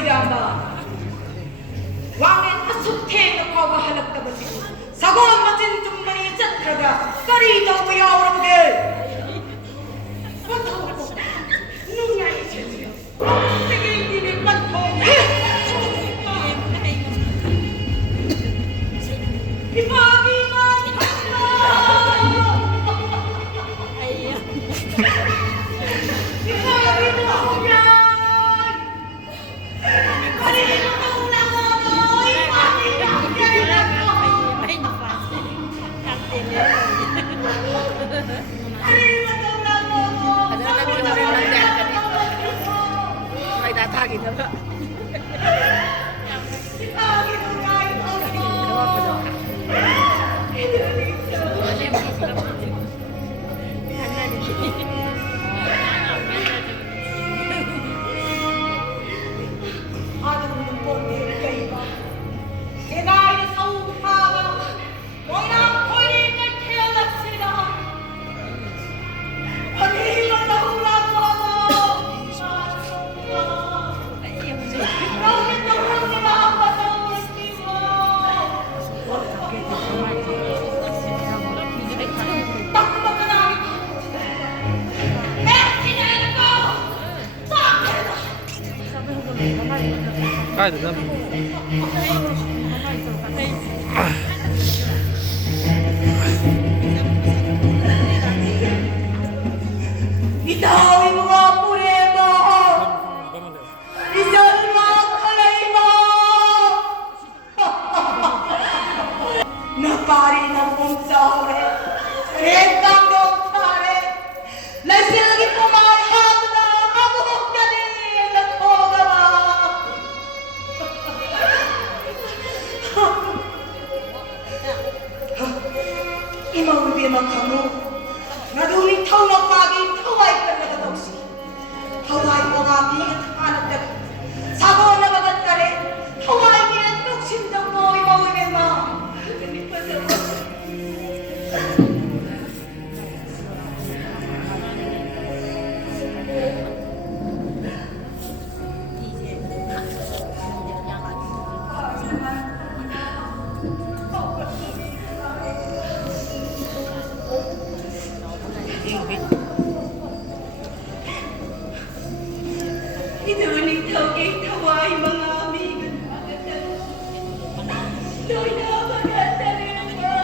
Yama. Wangin asukte na ko mahalak na basi. Sagon matin tumani satraga. Kari daw mo yaw na Pataw ko. Nung nga isya. Sige hindi pataw. Ipagi man. Ipagi mo ako yan. Kanina ka una mo. Ipagi mo yan ako. Kanina ka una mo. May tatagin na ba? Ipagi mo yan ako. Anong nungkot kayo ba? Sinay na sa upaga, huwag na pwede nagkilat sila. Pag-iwan na ulang mo ako. Bakit na ulang nila ang patawag mo? Takbo ka na! Sinay ko! Bakit? Kaya na. Itawin mo nga pure mo! Isan mo ang kalay mo! Napari ng punsahore, retang doktare, lasilgi pumarhag na kabuhok na din ng pogama. Imawibir magkamu, naduling tao ng paging taway ka na natawsi. Taway mo nga bigat hanap na sabo na magat na rin. Taway ginatog sindang mo, imawibir mo. Inuling tawagay taway mga amigan. Doy na maganda rin ang mga.